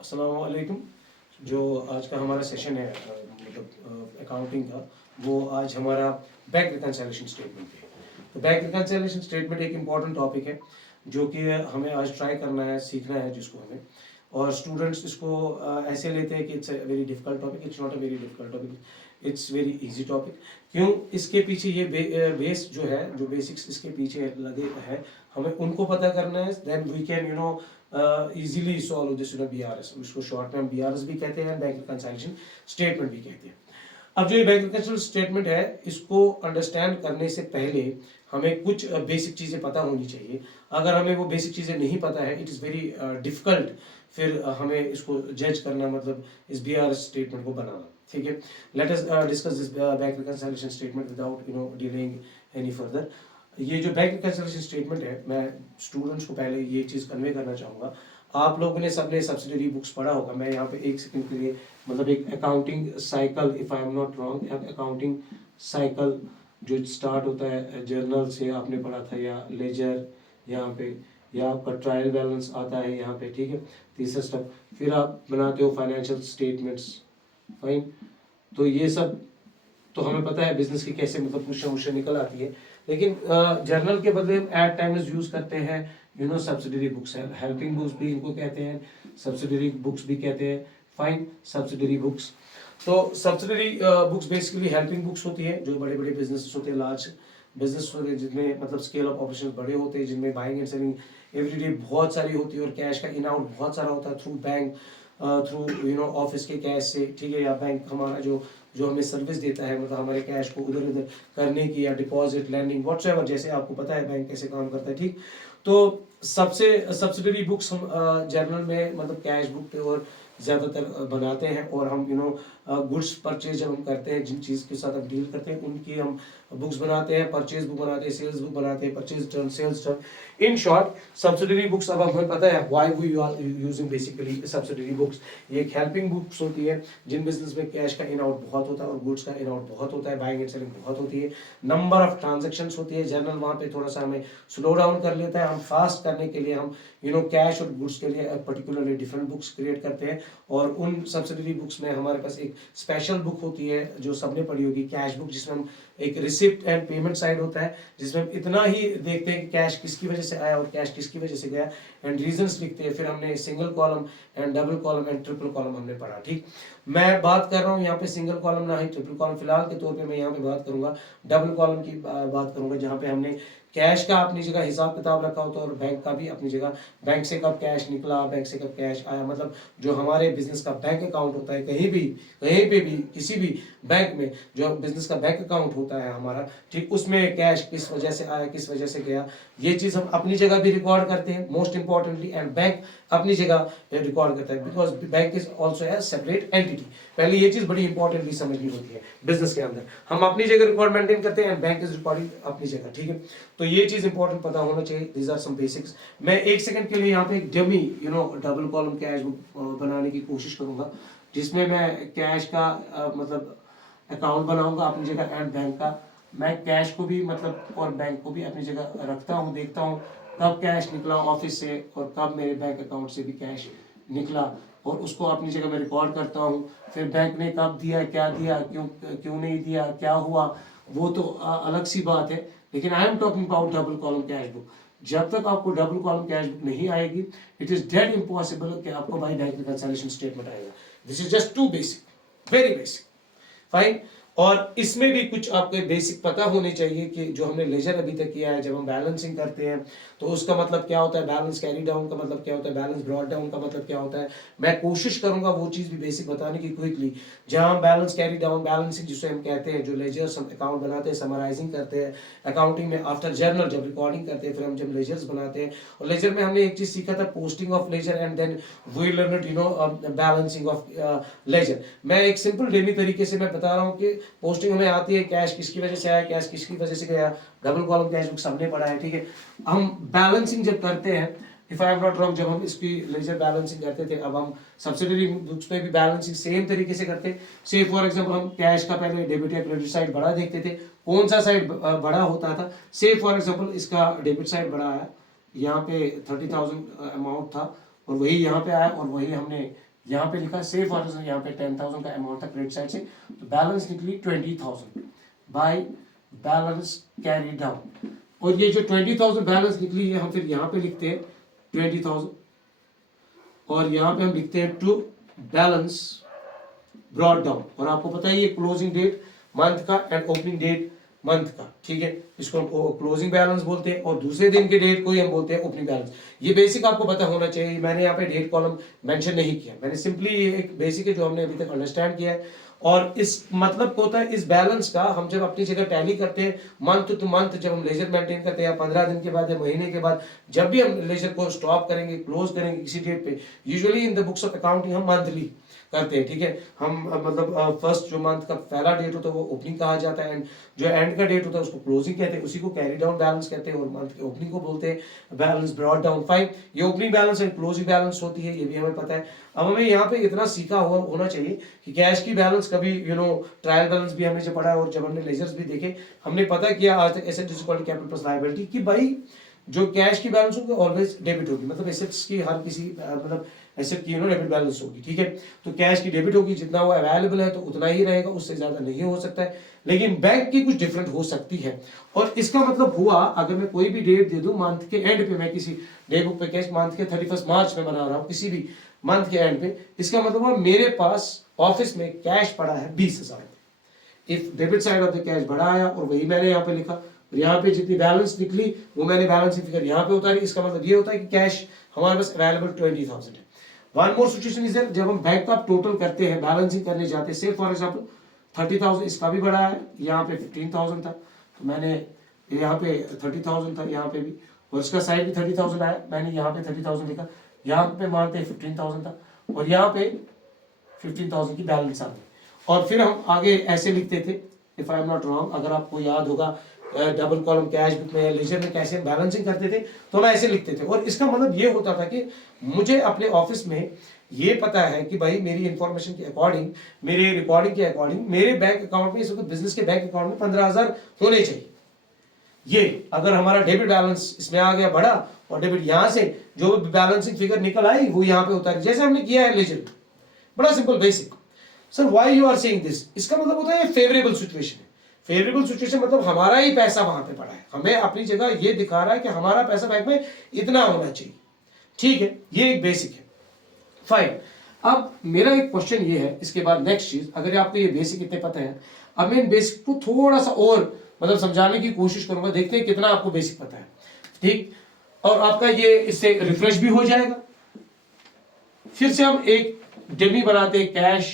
अस्सलाम वालेकुम। जो आज का हमारा सेशन है मतलब अकाउंटिंग का, वो आज हमारा बैंक रिकंसिलिएशन स्टेटमेंट पे है। तो बैंक रिकंसिलिएशन स्टेटमेंट एक इम्पॉर्टेंट टॉपिक है जो कि हमें आज ट्राई करना है, सीखना है जिसको हमें। और स्टूडेंट्स इसको ऐसे लेते हैं कि it's a very difficult topic. It's not a very difficult topic, it's very easy topic. क्यों? इसके पीछे ये बेस जो है, जो बेसिक्स इसके पीछे लगे हैं, हमें उनको पता करना है। Then we can easily solve this BRS। इसको शॉर्ट में BRS भी कहते हैं, बैंक रिकंसिलिएशन स्टेटमेंट भी कहते हैं। अब जो ये बैंक रिकंसिलिएशन स्टेटमेंट है, इसको अंडरस्टैंड करने से पहले हमें कुछ बेसिक चीज़ें पता होनी चाहिए। अगर हमें वो बेसिक चीज़ें नहीं पता है, इट इज़ वेरी डिफिकल्ट फिर हमें इसको जज करना, मतलब इस BRS स्टेटमेंट को बनाना। ठीक है, let us discuss this bank reconciliation statement without delaying any further. ये जो बैंक रिकंसिलिएशन स्टेटमेंट है, मैं स्टूडेंट्स को पहले ये चीज़ कन्वे करना चाहूँगा। आप लोगों ने सबने सब्सिडरी बुक्स पढ़ा होगा। मैं यहाँ पे एक सेकंड के लिए मतलब एक accounting cycle, if I am not wrong, accounting cycle जो स्टार्ट होता है जर्नल से, आपने पढ़ा था, या लेजर यहाँ पे, या आपका ट्रायल बैलेंस आता है यहाँ पे। ठीक है, तीसरा स्टेप, फिर आप बनाते हो फाइनेंशियल स्टेटमेंट्स। फाइन, तो ये सब तो हमें पता है बिजनेस की कैसे मतलब क्वेश्चन निकल आती है। लेकिन जर्नल के बदले हम एट टाइम्स यूज करते हैं सब्सिडरी बुक्स है, हेल्पिंग बुक्स भी इनको कहते हैं, सब्सिडरी बुक्स भी कहते हैं। फाइन, सब्सिडरी बुक्स, तो subsidiary books basically helping books होती है जो बड़े बड़े बिजनेस होते हैं, लार्ज बिजनेस होते हैं, जिनमें मतलब स्केल ऑफ ऑपरेशन बड़े होते हैं, जिनमें बाइंग एंड सेलिंग एवरीडे बहुत सारी होती है और कैश का इन आउट बहुत सारा होता है थ्रू बैंक, थ्रू ऑफिस के कैश से। ठीक है, या बैंक हमारा जो जो हमें सर्विस देता है, मतलब हमारे कैश को उधर उधर करने की, या डिपॉजिट, लैंडिंग, व्हाटसएवर, जैसे आपको पता है बैंक कैसे काम करता है। ठीक, तो सबसे सब्सिडरी बुक्स हम जर्नल में मतलब कैश बुक पे और ज़्यादातर बनाते हैं, और हम गुड्स परचेज जब हम करते हैं, जिन चीज़ के साथ हम डील करते हैं उनकी हम बुक्स बनाते हैं, परचेज बुक बनाते हैं, सेल्स बुक बनाते हैं, purchase turn, sales turn. In short subsidiary books, अब हमें पता है why we are using basically subsidiary books. ये एक हेल्पिंग बुक्स होती है जिन बिजनेस में कैश का इन आउट बहुत होता है और गुड्स का इन आउट बहुत होता है, बाइंग एंड सेलिंग बहुत होती है, नंबर ऑफ ट्रांजेक्शन्स होती है। जर्नल वहाँ पे थोड़ा सा हमें स्लो डाउन कर लेता है। हम फास्ट करने के लिए हम कैश और गुड्स के लिए पर्टिकुलरली डिफरेंट बुक्स क्रिएट करते हैं, और उन सब्सिडरी बुक्स में हमारे पास एक स्पेशल बुक होती है जो सबने पढ़ी होगी, कैश बुक, जिसमें हम एक रिसिप्ट एंड पेमेंट साइड होता है, जिसमें हम इतना ही देखते हैं कि कैश किसकी वजह से आया और कैश किसकी वजह से गया, एंड रीजंस लिखते हैं। फिर हमने single column and double column and triple column हमने पढ़ा। ठीक, मैं बात कर रहा हूँ यहाँ पे सिंगल कॉलम ना ही ट्रिपल कॉलम, फिलहाल के तौर पे मैं यहाँ पे बात करूंगा डबल कॉलम की बात करूंगा, जहाँ पे हमने कैश का अपनी जगह हिसाब किताब रखा होता है और बैंक का भी अपनी जगह, बैंक से कब कैश निकला, बैंक से कब कैश आया, मतलब जो हमारे बिजनेस का बैंक अकाउंट होता है, कहीं पे भी किसी भी बैंक में जो बिजनेस का बैंक अकाउंट होता है हमारा, ठीक, उसमें कैश किस वजह से आया, किस वजह से गया, ये चीज हम अपनी जगह भी रिकॉर्ड करते हैं मोस्ट इंपॉर्टेंटली, एंड बैंक अपनी जगह रिकॉर्ड करता है, because bank is also a separate entity. पहले ये चीज बड़ी इंपॉर्टेंटली समझनी होती है बिजनेस के अंदर, हम अपनी जगह रिकॉर्ड मेंटेन करते हैं एंड बैंक इज रिकॉर्डिंग अपनी जगह। ठीक है, तो ये चीज इंपॉर्टेंट पता होना चाहिए। These are some basics. मैं एक सेकंड के लिए यहाँ पे एक dummy double column cash book बनाने की कोशिश करूंगा, जिसमें मैं कैश का मतलब अकाउंट बनाऊंगा अपनी जगह एंड बैंक का। मैं कैश को भी मतलब और बैंक को भी अपनी जगह रखता हूँ, देखता हूँ कब कैश निकला ऑफिस से और कब मेरे बैंक अकाउंट से भी कैश निकला, और उसको अपनी जगह में रिकॉर्ड करता हूँ। फिर बैंक ने कब दिया, क्या दिया, क्यों क्यों नहीं दिया, क्या हुआ, वो तो अलग सी बात है। लेकिन I am talking about double column cash book. जब तक आपको डबल कॉलम कैश बुक नहीं आएगी, इट इज डेड इम्पॉसिबल कि आपको बाई बैंक रिकंसिलिएशन स्टेटमेंट आएगा। This is just too basic, very basic. Fine, और इसमें भी कुछ आपको बेसिक पता होने चाहिए कि जो हमने लेजर अभी तक किया है, जब हम बैलेंसिंग करते हैं तो उसका मतलब क्या होता है, बैलेंस कैरी डाउन का मतलब क्या होता है, बैलेंस ब्रॉड डाउन का मतलब क्या होता है। मैं कोशिश करूंगा वो चीज भी बेसिक बताने की क्विकली, जहां हम बैलेंस कैरी डाउन, बैलेंसिंग जिसे हम कहते हैं, जो लेजर्स हम अकाउंट बनाते हैं, समराइजिंग करते हैं अकाउंटिंग में आफ्टर जर्नल, जब रिकॉर्डिंग करते हैं, फिर हम जब लेजर्स बनाते हैं। और लेजर में हमने एक चीज सीखा था, posting of ledger, and then we learn balancing of ledger. मैं एक सिंपल डेमी तरीके से मैं बता रहा हूँ कि पोस्टिंग हमें आती है, कैश किसकी वजह से आया, कैश किसकी वजह से गया, डबल कॉलम कैश बुक सबने पढ़ा है। ठीक है, हम बैलेंसिंग जब करते हैं, if I am not wrong, जब हम इसकी लेजर बैलेंसिंग करते थे, अब हम सब्सिडरी बुक्स में भी बैलेंसिंग सेम तरीके से करते हैं। से फॉर एग्जांपल हम कैश का पहले डेबिट या क्रेडिट साइड बड़ा देखते थे, कौन सा साइड बड़ा होता था। से फॉर एग्जांपल इसका डेबिट साइड बड़ा है, यहाँ पे 30,000 अमाउंट था और वही यहाँ पे आया और वही हमने यहाँ पे लिखा से फॉर एग्जाम्पल यहाँ पे 10,000 का अमाउंट था क्रेडिट साइड से, तो बैलेंस निकली 20,000 बाय बैलेंस कैरी डाउन। और ये जो 20,000 बैलेंस निकली है हम फिर यहाँ पे लिखते हैं 20,000 और यहाँ पे हम लिखते हैं टू बैलेंस ब्रॉट डाउन। और आपको पता है ये क्लोजिंग डेट मंथ का एंड ओपनिंग डेट मंथ का, ठीक है, इसको हम क्लोजिंग बैलेंस बोलते हैं और दूसरे दिन के डेट को ही हम बोलते हैं ओपनिंग बैलेंस। ये बेसिक आपको पता होना चाहिए। मैंने यहाँ पे डेट कॉलम मेंशन नहीं किया, मैंने सिंपली ये एक बेसिक है जो हमने अभी तक अंडरस्टैंड किया है। और इस मतलब को होता है इस बैलेंस का हम जब अपनी जगह टैली करते हैं मंथ टू मंथ, जब हम लेजर मेंटेन करते हैं या 15 दिन के बाद या महीने के बाद, जब भी हम लेजर को स्टॉप करेंगे क्लोज करेंगे किसी डेट पे, usually in the books of accounting हम मंथली करते हैं, ठीक है। हम मतलब फर्स्ट जो मंथ का पहला डेट होता है वो ओपनिंग कहा जाता है एंड जो एंड का डेट होता है उसको क्लोजिंग कहते हैं, उसी को कैरी डाउन बैलेंस कहते हैं और मंथ के ओपनिंग को बोलते हैं बैलेंस ब्रॉट डाउन। फाइन, ये opening balance and closing balance होती है, ये भी हमें पता है। अब हमें यहाँ पे इतना सीखा हुआ होना चाहिए कि कैश की बैलेंस कभी ट्रायल बैलेंस भी हमने जो पढ़ा है और जब हमने लेजर्स भी देखे हमने पता किया आज तक asset is equal to capital plus liability कि भाई जो कैश की बैलेंस होगी ऑलवेज डेबिट होगी, मतलब एसेट्स की हर किसी मतलब एसेट की डेबिट बैलेंस होगी, ठीक है। तो कैश की डेबिट होगी, जितना वो अवेलेबल है तो उतना ही रहेगा, उससे ज्यादा नहीं हो सकता है। लेकिन बैंक की कुछ डिफरेंट हो सकती है और इसका मतलब हुआ अगर मैं कोई भी डेट दे दूं मंथ के एंड पे, मैं किसी डे बुक पे कैश मंथ के 31 मार्च में बना रहा हूं किसी भी मंथ के एंड पे, इसका मतलब हुआ मेरे पास ऑफिस में कैश पड़ा है 20,000। If debit side of the cash बढ़ा आया और वही मैंने यहाँ पे लिखा और यहाँ पे जितनी बैलेंस निकली वो मैंने बैलेंसिंग फिगर यहाँ पे उतारी, इसका मतलब ये होता है कि कैश हमारे पास अवेलेबल 20,000 है। One more situation is there, जब हम बैंक का टोटल करते हैं बैलेंसिंग करने जाते हैं, से फॉर एग्जांपल 30,000 इसका भी बढ़ा है, यहाँ पे 15,000 था तो मैंने यहाँ पे 30,000 था यहाँ पे भी, और इसका साइड भी 30,000 आया, मैंने यहाँ पे 30,000 लिखा, यहाँ पे मानते हैं 15,000 था और यहाँ पे 15,000 की बैलेंस आ गई। और फिर हम आगे ऐसे लिखते थे, if I am not wrong, अगर आपको याद होगा डबल कॉलम कैश बुक में या लेजर में कैसे बैलेंसिंग करते थे तो हम ऐसे लिखते थे। और इसका मतलब ये होता था कि मुझे अपने ऑफिस में ये पता है कि भाई मेरी इंफॉर्मेशन के अकॉर्डिंग, मेरे रिकॉर्डिंग के अकॉर्डिंग मेरे बैंक अकाउंट में, इस वक्त बिजनेस के बैंक अकाउंट में 15,000 होने चाहिए। ये अगर हमारा डेबिट बैलेंस इसमें आ गया बड़ा और डेबिट यहाँ से जो बैलेंसिंग फिगर निकल आई वो यहाँ पे उतारी, जैसे हमने किया है लेजर में, बड़ा simple basic. Sir why you are saying this, इसका मतलब होता है फेवरेबल सिचुएशन है। फेवरेबल सिचुएशन मतलब हमारा ही पैसा वहां पे पड़ा है, हमें अपनी जगह ये दिखा रहा है कि हमारा पैसा बैंक में इतना होना चाहिए, ठीक है, ये एक बेसिक है। फाइन, अब मेरा एक क्वेश्चन ये है इसके बाद नेक्स्ट चीज, अगर आपको ये बेसिक इतने पता है, अब मैं इन बेसिक को थोड़ा सा और मतलब समझाने की कोशिश करूंगा, देखते हैं कितना आपको बेसिक पता है, ठीक। और आपका ये इससे रिफ्रेश भी हो जाएगा। फिर से हम एक डेमी बनाते हैं, कैश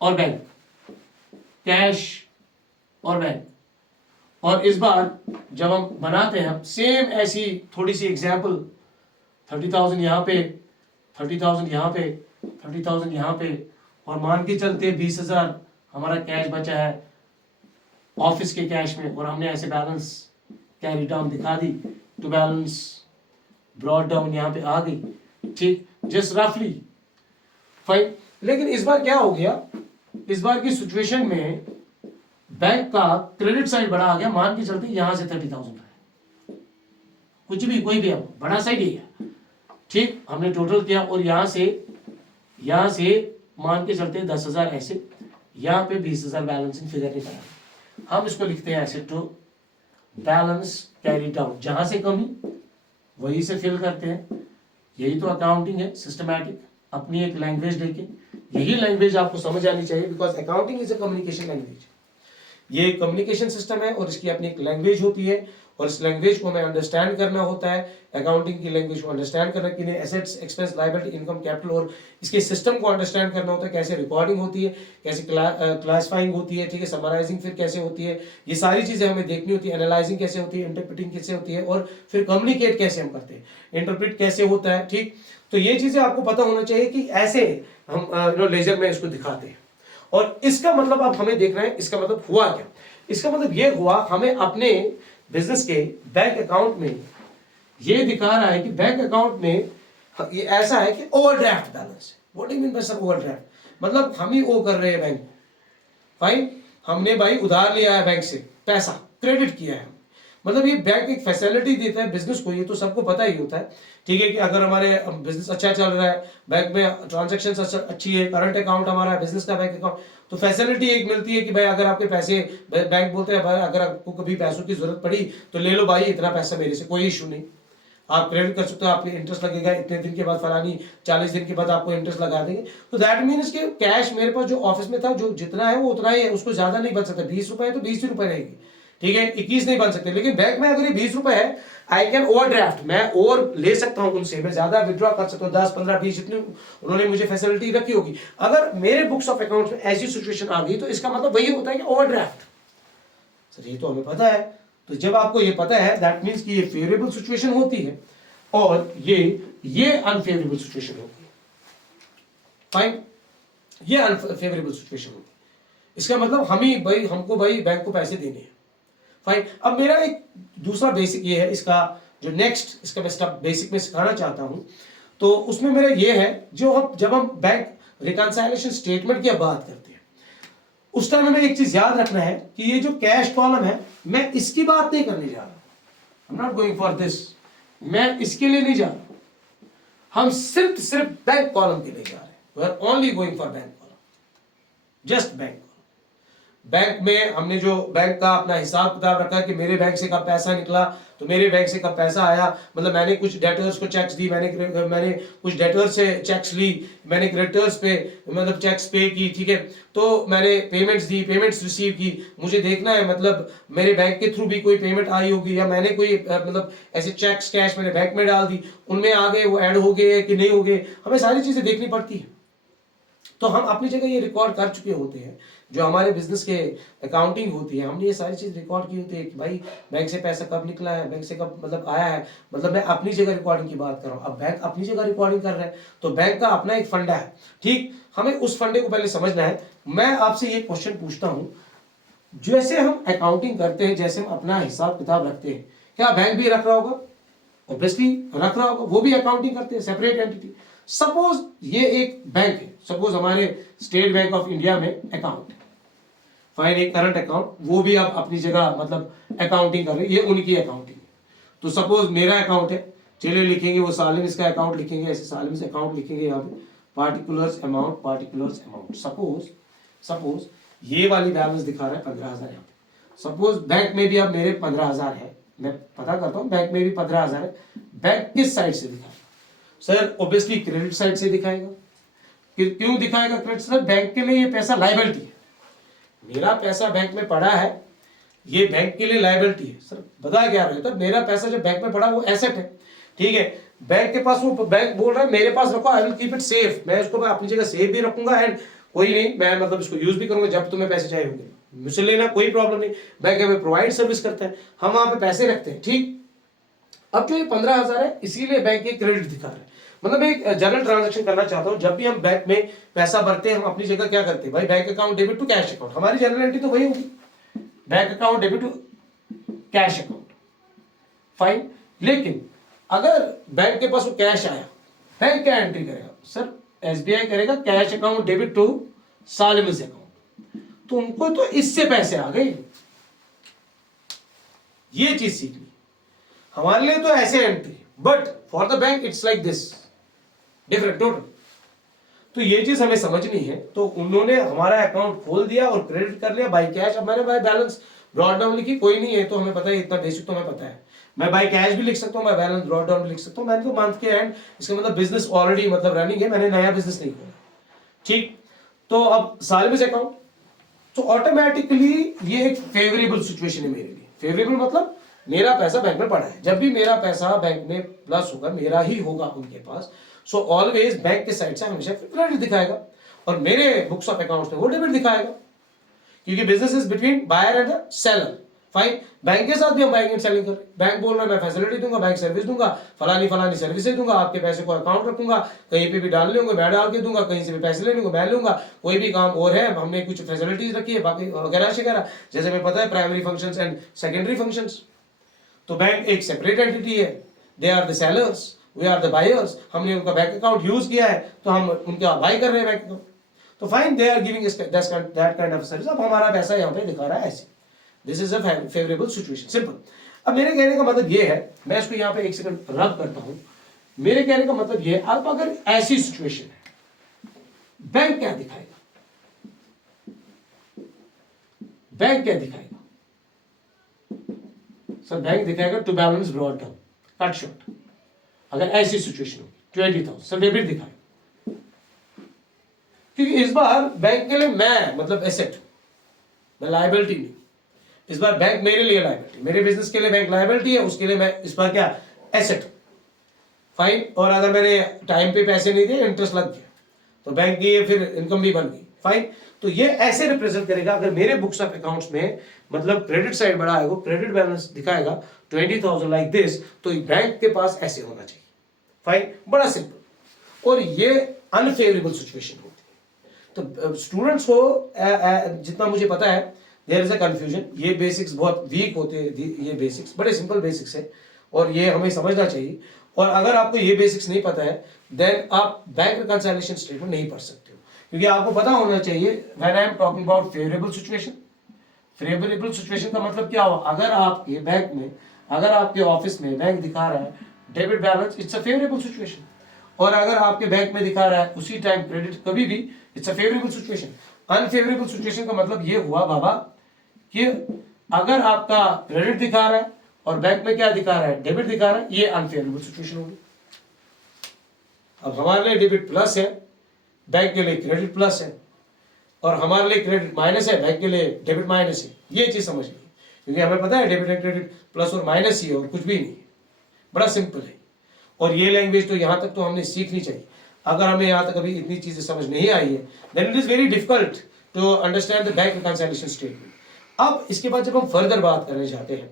और बैंक, कैश और बैंक। और इस बार जब हम बनाते हैं, हम सेम ऐसी थोड़ी सी एग्जांपल, 30,000 यहाँ पे, 30,000 यहाँ पे, 30,000 यहाँ पे, और मान के चलते 20,000 हमारा कैश बचा है ऑफिस के कैश में, और हमने ऐसे बैलेंस कैरी डाउन दिखा दी, तो बैलेंस ब्रॉट डाउन यहाँ पे आ गई, ठीक, जस्ट रफली फाइन। लेकिन इस बार क्या हो गया, इस बार की सिचुएशन में बैंक का क्रेडिट साइड बड़ा आ गया, मान के चलते यहां से 30,000 है, कुछ भी कोई भी अब बड़ा साइड ही है, ठीक, हमने टोटल किया और यहां से मान के चलते 10,000 ऐसे, यहां पे 20,000 बैलेंसिंग फिगर निकला, हम इसको लिखते हैं ऐसे टू बैलेंस कैरी डाउन, जहां से कमी वहीं से फिल करते हैं। यही तो अकाउंटिंग है, सिस्टमैटिक, अपनी एक लैंग्वेज लेके, यही लैंग्वेज आपको समझ आनी चाहिए, because accounting is a communication language. ये कम्युनिकेशन सिस्टम है और इसकी अपनी एक लैंग्वेज होती है और इस लैंग्वेज को हमें अंडरस्टैंड करना होता है। अकाउंटिंग की लैंग्वेज को अंडरस्टैंड करना कि assets, expense, liability, income, capital और इसके सिस्टम को अंडरस्टैंड करना होता है, कैसे रिकॉर्डिंग होती है, कैसे क्लासिफाइंग होती है, ठीक है, समराइजिंग फिर कैसे होती है, ये सारी चीजें हमें देखनी होती है, एनालाइजिंग कैसे होती है, इंटरप्रिटिंग कैसे होती है और फिर कम्युनिकेट कैसे हम करते हैं, इंटरप्रिट कैसे होता है, ठीक। तो ये चीजें आपको पता होना चाहिए कि ऐसे हम लेजर में इसको दिखाते हैं। और इसका मतलब अब हमें देखना है इसका मतलब हुआ क्या। इसका मतलब ये हुआ हमें अपने बिजनेस के बैंक अकाउंट में ये दिखा रहा है कि बैंक अकाउंट में ये ऐसा है कि ओवरड्राफ्ट बैलेंस है। What do you mean by sir overdraft, मतलब हम ही ओ कर रहे हैं बैंक, फाइन, हमने भाई उधार लिया है बैंक से पैसा, क्रेडिट किया है, मतलब ये बैंक एक फैसिलिटी देता है बिजनेस को, ये तो सबको पता ही होता है, ठीक है, कि अगर हमारे बिजनेस अच्छा चल रहा है, बैंक में ट्रांजेक्शन अच्छी है, करंट अकाउंट हमारा है, बिजनेस का बैंक अकाउंट, तो फैसिलिटी एक मिलती है कि भाई अगर आपके पैसे, बैंक बोलते हैं भाई अगर आपको कभी पैसों की जरूरत पड़ी तो ले लो भाई, इतना पैसा मेरे से, कोई इशू नहीं, आप क्रेडिट कर सकते हो, आपके इंटरेस्ट लगेगा इतने दिन के बाद, फलानी 40 दिन के बाद आपको इंटरेस्ट लगा देंगे। तो दैट मीन्स कि कैश मेरे पास जो ऑफिस में था, जो जितना है वो उतना ही है, उसको ज्यादा नहीं बन सकता, 20 रुपए है तो 20 ही रुपए रहेगी, ठीक है, 21 नहीं बन सकते। लेकिन बैंक में अगर ये 20 रुपए है, आई कैन ओवर ड्राफ्ट, मैं और ले सकता हूं उनसे, मैं ज्यादा विड्रॉ कर सकता हूँ, 10 15 20 जितनी उन्होंने मुझे फैसिलिटी रखी होगी। अगर मेरे बुक्स ऑफ अकाउंट्स में ऐसी सिचुएशन आ गई तो इसका मतलब वही होता है कि ओवर ड्राफ्ट। सर ये तो हमें पता है, तो जब आपको ये पता है दैट मीन्स कि ये फेवरेबल सिचुएशन होती है और ये अनफेवरेबल सिचुएशन होती है, फाइन, ये अनफेवरेबल सिचुएशन होती है। इसका मतलब हमको भाई बैंक को पैसे देने हैं, फाइन। अब मेरा एक दूसरा बेसिक ये है, इसका जो नेक्स्ट इसका मैं स्टेप बेसिक में सिखाना चाहता हूं, तो उसमें मेरा ये है, जब हम बैंक रिकंसाइलेशन स्टेटमेंट की बात करते हैं उस टाइम हमें एक चीज याद रखना है कि ये जो कैश कॉलम है, मैं इसकी बात नहीं करने जा रहा, I am not going for this, मैं इसके लिए नहीं जा रहा, हम सिर्फ बैंक कॉलम के लिए जा रहे हैं, we are only going for bank column, just bank. Bank में हमने जो बैंक का अपना हिसाब किताब रखा कि मेरे बैंक से कब पैसा निकला, तो मेरे बैंक से कब पैसा आया, मतलब मैंने कुछ डेटर्स को चेक्स दी, मैंने कुछ डेटर्स से चेक्स ली, मैंने क्रेडिटर्स पे मतलब चेक्स पे की, ठीक है, तो मैंने पेमेंट्स दी, पेमेंट्स रिसीव की, मुझे देखना है मतलब मेरे बैंक के थ्रू भी कोई पेमेंट आई होगी या मैंने कोई मतलब ऐसे चेक्स कैश मैंने बैंक में डाल दी, उनमें आ गए, वो ऐड हो गए कि नहीं हो गए, हमें सारी चीजें देखनी पड़ती है। तो हम अपनी जगह ये रिकॉर्ड कर चुके होते हैं, जो हमारे बिजनेस के अकाउंटिंग होती है, हमने ये सारी चीज रिकॉर्ड की होती है कि भाई बैंक से पैसा कब निकला है, बैंक से कब मतलब आया है, मतलब मैं अपनी जगह रिकॉर्डिंग की बात कर रहा हूँ। अब बैंक अपनी जगह रिकॉर्डिंग कर रहा है तो बैंक का अपना एक फंडा है, ठीक, हमें उस फंडे को पहले समझना है। मैं आपसे ये क्वेश्चन पूछता हूँ, जैसे हम अकाउंटिंग करते हैं, जैसे हम अपना हिसाब किताब रखते हैं, क्या बैंक भी रख रहा होगा? ऑब्वियसली रख रहा होगा, वो भी अकाउंटिंग करते हैं, सेपरेट एंटिटी। सपोज ये एक बैंक है, सपोज हमारे स्टेट बैंक ऑफ इंडिया में अकाउंट है, फाइन, एक करंट अकाउंट, वो भी आप अपनी जगह मतलब अकाउंटिंग कर रहे हैं, ये उनकी अकाउंटिंग है। तो सपोज मेरा अकाउंट है, चलिए लिखेंगे वो सालिमिस का अकाउंट लिखेंगे, ऐसे सालिमिस अकाउंट लिखेंगे, यहाँ पे पार्टिकुलर्स अमाउंट, सपोज ये वाली बैलेंस दिखा रहा है 15,000 यहाँ पे। सपोज बैंक में भी अब मेरे 15,000 है, मैं पता करता हूँ बैंक में भी 15,000 है, बैंक किस साइड से दिखाएगा? सर ऑब्वियसली क्रेडिट साइड से दिखाएगा। क्यों दिखाएगा क्रेडिट? सर बैंक के लिए ये पैसा लायबिलिटी है, मेरा पैसा बैंक में पड़ा है, ये बैंक के लिए लायबिलिटी है। सर बता क्या रहे हो, तो मेरा पैसा जब बैंक में पड़ा वो एसेट है, ठीक है, बैंक के पास, वो बैंक बोल रहा है मेरे पास रखो, I will keep it safe, मैं इसको अपनी जगह सेफ भी रखूंगा एंड कोई नहीं, मैं मतलब इसको यूज भी करूंगा, जब तुम्हें पैसे चाहिए होंगे मुझसे लेना, कोई प्रॉब्लम नहीं। बैंक हमें प्रोवाइड सर्विस करता है, हम वहां पे पैसे रखते हैं, ठीक। अब जो ये 15,000 है, इसीलिए बैंक ये क्रेडिट दिखा रहा है। मतलब मैं एक जनरल ट्रांजैक्शन करना चाहता हूं, जब भी हम बैंक में पैसा भरते हैं, हम अपनी जगह क्या करते हैं भाई, bank account debit to cash account, हमारी जनरल एंट्री तो वही होगी, bank account debit to cash account, fine. लेकिन अगर बैंक के पास वो कैश आया, बैंक क्या एंट्री करेगा? सर एसबीआई करेगा कैश अकाउंट डेबिट टू सालिमिस अकाउंट, तो उनको तो इससे पैसे आ गए, ये चीज सीखनी। हमारे लिए तो ऐसे entry, but for the bank it's like this, different total. तो ये चीज हमें समझनी है। तो उन्होंने हमारा अकाउंट खोल दिया और क्रेडिट कर लिया बाय कैश। अब मैंने बाय बैलेंस ड्रॉ डाउन लिखी, कोई नहीं है तो हमें पता है, इतना बेसिक तो हमें पता है, मैं बाय कैश भी लिख सकता हूँ, मैं बैलेंस ड्रॉ डाउन भी लिख सकता हूँ। मैंने तो मंथ के एंड, इसका मतलब बिजनेस ऑलरेडी मतलब रनिंग है, मैंने नया बिजनेस नहीं खोला, ठीक। तो अब सालिमिस अकाउंट, तो ऑटोमेटिकली ये एक फेवरेबल सिचुएशन है मेरे लिए। फेवरेबल मतलब मेरा पैसा बैंक में पड़ा है, जब भी मेरा पैसा बैंक में प्लस होगा, मेरा ही होगा उनके पास, सो ऑलवेज बैंक के साइड से हमेशा क्रेडिट दिखाएगा और मेरे बुक्स ऑफ अकाउंट्स में वो डेबिट दिखाएगा, क्योंकि business is between buyer and seller, fine. Bank के साथ भी हम बाइंग एंड सेलिंग कर रहे हैं, बैंक बोल रहा है मैं फैसिलिटी दूंगा, बैंक सर्विस दूंगा, फलानी सर्विसेज दूंगा, आपके पैसे को अकाउंट रखूंगा, कहीं पे भी डालने होंगे मैं डाल के दूंगा, कहीं से भी पैसे लेने होंगे मैं लूंगा, कोई भी काम और है हमने कुछ फैसिलिटीज रखी है बाकी वगैरह वगैरह, जैसे हमें पता है primary functions and secondary functions. तो बैंक एक सेपरेट एंटिटी है, they are the sellers, we are the buyers, हमने उनका बैंक अकाउंट यूज किया है तो हम उनका बाय कर रहे हैं बैंक अकाउंट, तो fine, they are giving that kind of service. अब हमारा पैसा यहाँ पे दिखा रहा है ऐसे, this is a favourable situation, simple. अब मेरे कहने का मतलब ये है, मैं इसको यहाँ पे एक सेकंड रब करता हूं। मेरे कहने का मतलब ये है, अब अगर ऐसी सिचुएशन है, बैंक क्या दिखाएगा? बैंक क्या दिखाएगा सर? बैंक दिखाएगा to balance brought down, cut short. अगर ऐसी सिचुएशन होगी 20,000 सर डेबिट दिखाएगा, क्योंकि इस बार बैंक के लिए मैं मतलब एसेट, मैं लायबिलिटी नहीं। इस बार बैंक मेरे लिए लायबिलिटी, मेरे बिजनेस के लिए बैंक लायबिलिटी है, उसके लिए मैं इस बार क्या एसेट, फाइन। और अगर मैंने टाइम पे पैसे नहीं दिए, इंटरेस्ट लग गया, तो बैंक की फिर इनकम भी बन गई, फाइन। तो ये ऐसे रिप्रेजेंट करेगा, अगर मेरे बुक्स ऑफ अकाउंट्स में मतलब क्रेडिट साइड बड़ा है, वो क्रेडिट बैलेंस दिखाएगा 20,000 लाइक दिस, तो बैंक के पास ऐसे होना चाहिए, फाइन, बड़ा सिंपल। और ये अनफेवरेबल सिचुएशन होती है। तो स्टूडेंट्स को जितना मुझे पता है, देयर इज अ कंफ्यूजन, ये बेसिक्स बहुत वीक होते हैं, ये बेसिक्स बड़े सिंपल बेसिक्स है और ये हमें समझना चाहिए। और अगर आपको ये बेसिक्स नहीं पता है, देन आप बैंक रिकंसिलिएशन स्टेटमेंट नहीं पढ़ सकते हो, क्योंकि आपको पता होना चाहिए when I am talking about favourable situation. Favourable situation का मतलब क्या हुआ? अगर आपके बैंक में, अगर आपके ऑफिस में बैंक दिखा रहा है debit balance, it's a favourable situation. और अगर आपके बैंक में दिखा रहा है उसी टाइम क्रेडिट, कभी भी it's a favourable situation. Unfavourable situation का मतलब ये हुआ बाबा कि अगर आपका क्रेडिट दिखा रहा है और बैंक में क्या दिखा रहा है, डेबिट दिखा रहा है, ये अनफेवरेबल सिचुएशन होगी। अब हमारे लिए डेबिट प्लस है, बैंक के लिए क्रेडिट प्लस है, और हमारे लिए क्रेडिट माइनस है, बैंक के लिए डेबिट माइनस है। ये चीज समझ लीजिए, क्योंकि हमें पता है डेबिट एंड क्रेडिट प्लस और माइनस ही है और कुछ भी नहीं है, बड़ा सिंपल है। और ये लैंग्वेज तो यहाँ तक तो हमने सीखनी चाहिए। अगर हमें यहाँ तक अभी इतनी चीजें समझ नहीं आई है, then it is very difficult to understand the bank reconciliation statement. अब इसके बाद जब हम फर्दर बात करने जाते हैं,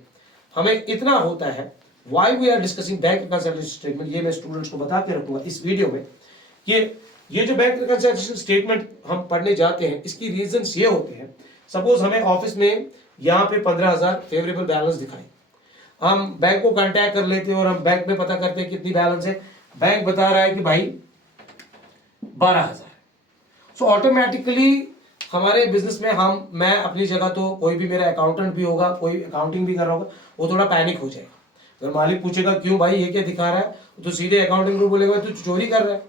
हमें इतना होता है why we are discussing bank reconciliation statement, ये मैं स्टूडेंट्स को बता के रखूंगा इस वीडियो में कि ये जो बैंक रिकंसिलिएशन स्टेटमेंट हम पढ़ने जाते हैं, इसकी रीजंस ये होते हैं। सपोज हमें ऑफिस में यहाँ पे 15,000 फेवरेबल बैलेंस दिखाई, हम बैंक को कांटेक्ट कर लेते हैं और हम बैंक में पता करते हैं कितनी बैलेंस है। बैंक बता रहा है कि भाई 12,000। सो ऑटोमेटिकली हमारे बिजनेस में मैं अपनी जगह, तो कोई भी मेरा अकाउंटेंट भी होगा, कोई अकाउंटिंग भी कर रहा होगा, वो थोड़ा पैनिक हो जाएगा। अगर मालिक पूछेगा क्यों भाई ये क्या दिखा रहा है, तो सीधे अकाउंटिंग को बोलेगा तू चोरी कर रहा है,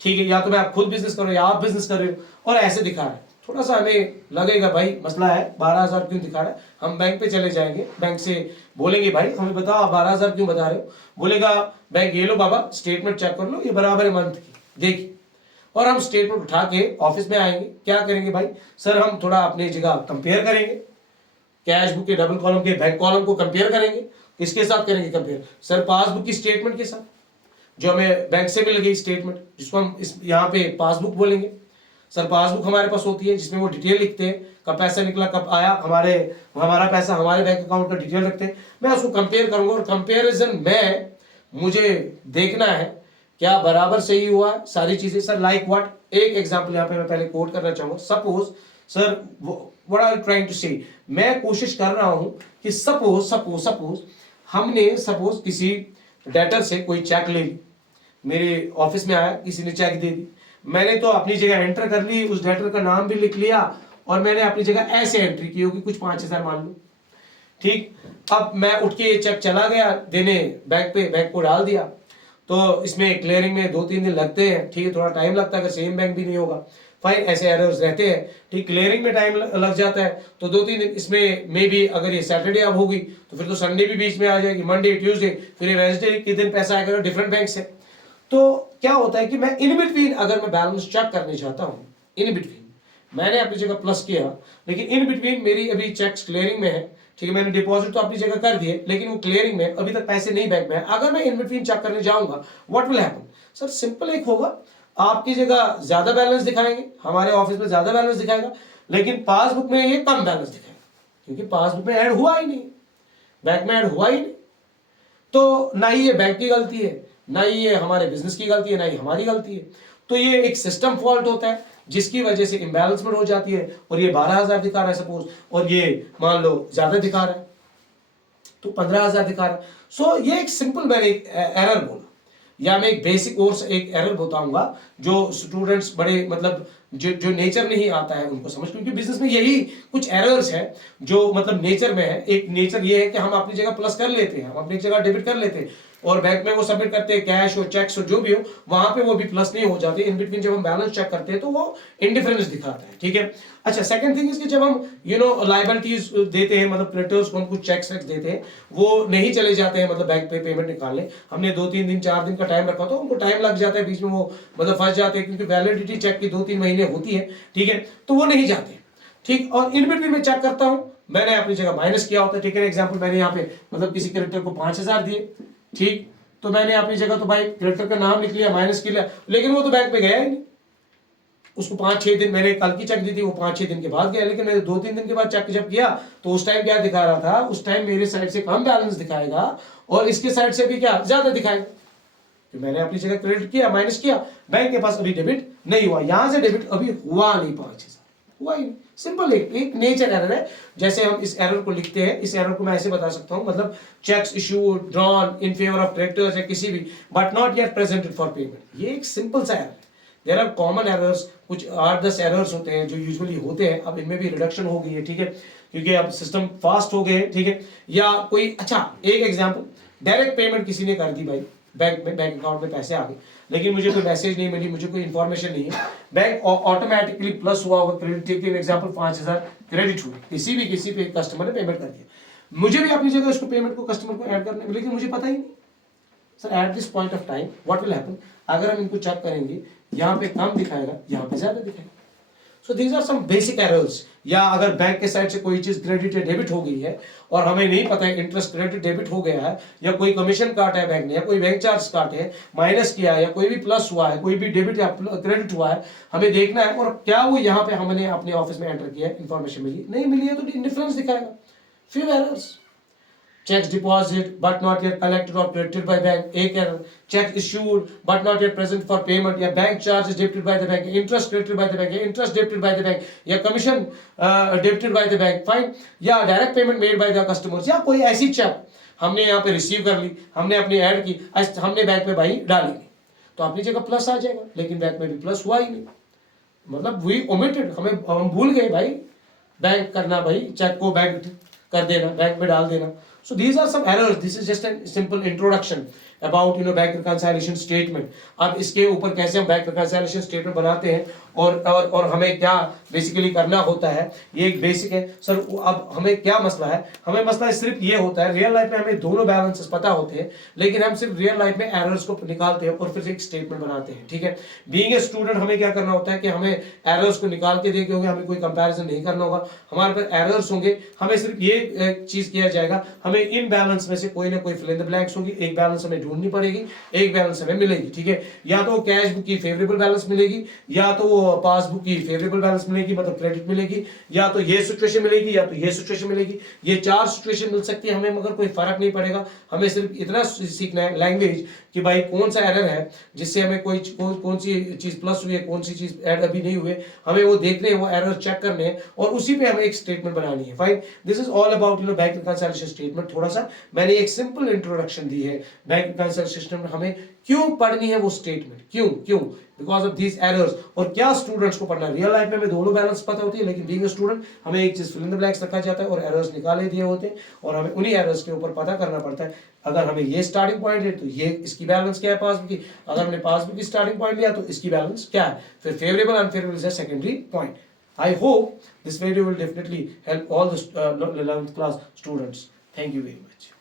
ठीक है, या तो मैं आप खुद बिजनेस कर रहे हो या आप बिजनेस कर रहे हो और ऐसे दिखा रहा है। थोड़ा सा हमें लगेगा भाई मसला है, 12,000 क्यों दिखा रहा है। हम बैंक पे चले जाएंगे, बैंक से बोलेंगे भाई हमें बताओ 12,000 क्यों बता रहे हो। बोलेगा बैंक ये लो बाबा स्टेटमेंट चेक कर लो, ये बराबर है मंथ की, देखिए। और हम स्टेटमेंट उठा के ऑफिस में आएंगे, क्या करेंगे भाई सर, हम थोड़ा अपनी जगह कंपेयर करेंगे, कैश बुक के डबल कॉलम के बैंक कॉलम को कंपेयर करेंगे। किसके साथ करेंगे कंपेयर? सर पासबुक की स्टेटमेंट के साथ, जो हमें बैंक से मिल गई स्टेटमेंट, जिसको हम इस यहाँ पे पासबुक बोलेंगे। सर पासबुक हमारे पास होती है जिसमें वो डिटेल लिखते हैं, कब पैसा निकला कब आया, हमारा पैसा हमारे बैंक अकाउंट का डिटेल रखते हैं। मैं उसको कंपेयर करूंगा और कंपेरिजन में मुझे देखना है क्या बराबर सही हुआ सारी चीजें। सर लाइक व्हाट, एक एग्जांपल यहाँ पे मैं पहले कोट करना चाहूंगा। Suppose sir what are you trying to say, मैं कोशिश कर रहा हूं कि सपोज हमने किसी डेटर से कोई चेक ले ली, मेरे ऑफिस में आया, किसी ने चेक दे दी, मैंने तो अपनी जगह एंटर कर ली, उस डेटर का नाम भी लिख लिया और मैंने अपनी जगह ऐसे एंट्री की होगी कुछ 5,000 मान लो, ठीक। अब मैं उठ के ये चेक चला गया देने बैंक पे, बैंक को डाल दिया, तो इसमें क्लियरिंग में 2-3 दिन लगते हैं, ठीक है, थोड़ा टाइम लगता है अगर सेम बैंक भी नहीं होगा, फाइन, ऐसे एरर्स रहते हैं, ठीक। क्लियरिंग में टाइम लग जाता है तो 2-3 दिन, इसमें मे बी अगर ये सैटरडे अब होगी तो फिर तो संडे भी बीच में आ जाएगी, मंडे ट्यूसडे, फिर ये वेंसडे के दिन पैसा आएगा डिफरेंट बैंक से। तो क्या होता है कि मैं इन बिटवीन अगर मैं बैलेंस चेक करने चाहता हूँ, इन बिटवीन मैंने अपनी जगह प्लस किया, लेकिन इन बिटवीन मेरी अभी चेक्स क्लियरिंग में है, ठीक है, मैंने डिपॉजिट तो अपनी जगह कर दिए लेकिन वो क्लियरिंग में, अभी तक पैसे नहीं बैंक में है। अगर मैं इन बिटवीन चेक करने जाऊंगा, what will happen? Sir simple एक होगा, आपकी जगह ज्यादा बैलेंस दिखाएंगे, हमारे ऑफिस में ज्यादा बैलेंस दिखाएगा, लेकिन पासबुक में ये कम बैलेंस दिखाएगा, क्योंकि पासबुक में ऐड हुआ ही नहीं, बैंक में ऐड हुआ ही नहीं। तो ना ही ये बैंक की गलती है, ना ही ये हमारे बिजनेस की गलती है, ना ही हमारी गलती है। तो ये एक सिस्टम फॉल्ट होता है जिसकी वजह से इम्बैलेंसमेंट हो जाती है, और ये 12,000 दिखा रहा है सपोज, और ये मान लो ज्यादा दिखा रहा है तो 15,000 दिखा रहा है। सो ये एक सिंपल मैंने एक एरर बोला, या मैं एक बेसिक और एक एरर बताऊंगा जो स्टूडेंट्स बड़े मतलब जो नेचर नहीं आता है उनको समझ, क्योंकि बिजनेस में यही कुछ एरर्स है जो मतलब नेचर में है। एक नेचर ये है कि हम अपनी जगह प्लस कर लेते हैं, हम अपनी जगह डेबिट कर लेते हैं, और बैंक में वो सबमिट करते हैं, कैश हो चेक्स हो जो भी हो, वहां पे वो भी प्लस नहीं हो जाते। इन बिटवीन जब हम बैलेंस चेक करते हैं तो वो इंडिफरेंस दिखाता है, ठीक है। अच्छा, सेकंड थिंग इज कि जब हम लायबिलिटीज देते हैं, मतलब क्रेडिटर्स को हम कुछ चेक्स देते हैं, वो नहीं चले जाते हैं मतलब बैंक पे पेमेंट निकालने, हमने 2-3 दिन 4 दिन का टाइम रखा तो उनको टाइम लग जाता है, बीच में वो मतलब फंस जाते हैं, क्योंकि वैलिडिटी चेक की 2-3 महीने होती है, ठीक है, तो वो नहीं जाते, ठीक। और इन बिटवीन में चेक करता हूं, मैंने अपनी जगह माइनस किया होता है, ठीक है। एग्जाम्पल, मैंने यहाँ पे मतलब किसी क्रेडिटर को 5,000 दिए, ठीक, तो मैंने अपनी जगह तो भाई क्रेडिटर का नाम लिख लिया, माइनस कर लिया, लेकिन वो तो बैंक पे गया ही नहीं। उसको 5-6 दिन, मैंने कल की चेक दी थी, वो 5-6 दिन के बाद गया, लेकिन मैंने 2-3 दिन के बाद चेक जब किया तो उस टाइम क्या दिखा रहा था, उस टाइम मेरे साइड से कम बैलेंस दिखाएगा और इसके साइड से भी क्या ज्यादा दिखाएगा, तो मैंने अपनी जगह क्रेडिट किया, माइनस किया, बैंक के पास अभी डेबिट नहीं हुआ, यहां से डेबिट अभी हुआ नहीं, 5,000 हुआ ही नहीं। सिंपल, एक नेचर एरर है। जैसे हम इस एरर को लिखते हैं, इस एरर को मैं ऐसे बता सकता हूं, मतलब cheques issued drawn in favour of creditors या किसी भी, but not yet presented for payment. ये एक सिंपल सा एरर है। देयर आर कॉमन एरर्स, कुछ 8-10 एरर्स होते हैं जो यूजुअली होते हैं। अब इनमें भी रिडक्शन हो गई है, ठीक है, क्योंकि अब सिस्टम फास्ट हो गए, ठीक है। या कोई, अच्छा एक एग्जांपल, डायरेक्ट पेमेंट किसी ने कर दी भाई, बैंक में, बैंक अकाउंट में पैसे आ गए, लेकिन मुझे कोई मैसेज नहीं मिली, मुझे कोई इन्फॉर्मेशन नहीं है, बैंक ऑटोमेटिकली प्लस हुआ होगा, क्रेडिट, ठीक है, एग्जांपल 5,000 क्रेडिट हुए, किसी पे कस्टमर ने पेमेंट कर दिया, मुझे भी अपनी जगह उसको पेमेंट को कस्टमर को ऐड करना है, लेकिन मुझे पता ही नहीं। Sir at this point of time what will happen, अगर हम इनको चेक करेंगे, यहाँ पे कम दिखाएगा, यहाँ पे ज्यादा दिखाएगा। So these are some basic errors. या अगर बैंक के साइड से कोई चीज क्रेडिट या डेबिट हो गई है और हमें नहीं पता है इंटरेस्ट क्रेडिट डेबिट हो गया है, या कोई कमीशन काटा है बैंक ने, या कोई बैंक चार्ज काटे है, माइनस किया है, या कोई भी प्लस हुआ है, कोई भी डेबिट या क्रेडिट हुआ है, हमें देखना है, और क्या वो यहाँ पे हमने अपने ऑफिस में एंटर किया है, इन्फॉर्मेशन मिली नहीं मिली है, तो इंडिफरेंस दिखाएगा। Few errors, checks deposit but not yet collected or credited by bank, एक error, check issued but not yet present for payment, या bank charges debited by the bank, interest credited by the bank, या interest debited by the bank, या commission debited by the bank, fine, या direct payment made by the customers, या कोई ऐसी check हमने यहाँ पे रिसीव कर ली, हमने अपनी ऐड की, हमने बैंक में भाई डाली नहीं, तो अपनी जगह प्लस आ जाएगा, लेकिन बैंक में भी प्लस हुआ ही नहीं, मतलब वी ओमिटेड, हम भूल गए भाई बैंक करना, भाई चेक को बैंक कर देना, बैंक में डाल देना। So these are some errors. This is just a simple introduction about bank reconciliation statement. अब इसके ऊपर कैसे हम बैंक reconciliation statement बनाते हैं और हमें क्या बेसिकली करना होता है, ये एक बेसिक है। सर अब हमें क्या मसला है, हमें मसला सिर्फ ये होता है, रियल लाइफ में हमें दोनों बैलेंसेस पता होते हैं, लेकिन हम सिर्फ रियल लाइफ में एरर्स को निकालते हैं और फिर एक स्टेटमेंट बनाते हैं, ठीक है। बीइंग ए स्टूडेंट हमें क्या करना होता है कि हमें एरर्स को निकाल के देखे होंगे, हमें कोई कंपैरिजन नहीं करना होगा, हमारे पास एरर्स होंगे, हमें सिर्फ ये चीज किया जाएगा, हमें इन बैलेंस में से कोई ना कोई फिल इन द ब्लैंक्स होगी, एक बैलेंस हमें ढूंढनी पड़ेगी, एक बैलेंस हमें मिलेगी, ठीक है। या तो कैश बुक की फेवरेबल बैलेंस मिलेगी, या तो पासबुक की फेवरेबल बैलेंस मिलेगी, मतलब क्रेडिट मिलेगी, या तो ये सिचुएशन मिलेगी, या तो ये सिचुएशन मिलेगी, ये 4 सिचुएशन मिल सकती है हमें, मगर कोई फर्क नहीं पड़ेगा। हमें सिर्फ इतना सीखना है लैंग्वेज कि भाई कौन सा एरर है जिससे हमें कौन सी चीज प्लस हुई है, कौन सी चीज ऐड अभी नहीं हुए, हमें वो देखने हैं, वो एरर चेक करने हैं, और उसी पे हमें एक स्टेटमेंट बनानी है। Fine, this is all about bank reconciliation statement. थोड़ा सा मैंने एक सिंपल इंट्रोडक्शन दी है बैंक रिकंसिलिएशन स्टेटमेंट हमें क्यों पढ़नी है वो स्टेटमेंट, क्यों बिकॉज ऑफ दीज एरर्स, और क्या स्टूडेंट्स को पढ़ना है। रियल लाइफ में हमें दोनों बैलेंस पता होती है, लेकिन बीइंग अ स्टूडेंट हमें एक चीज फिल इन द ब्लैंक्स रखा जाता है और एरर्स निकाले दिए होते हैं, और हमें उन्हीं एरर्स के ऊपर पता करना पड़ता है। अगर हमें ये स्टार्टिंग पॉइंट है तो ये इसकी बैलेंस क्या है पासबुक की, अगर हमने पासबुक की स्टार्टिंग पॉइंट लिया तो इसकी बैलेंस क्या है, फिर favourable unfavourable is a secondary point. I hope this video will definitely help all the 11th class students. Thank you very much.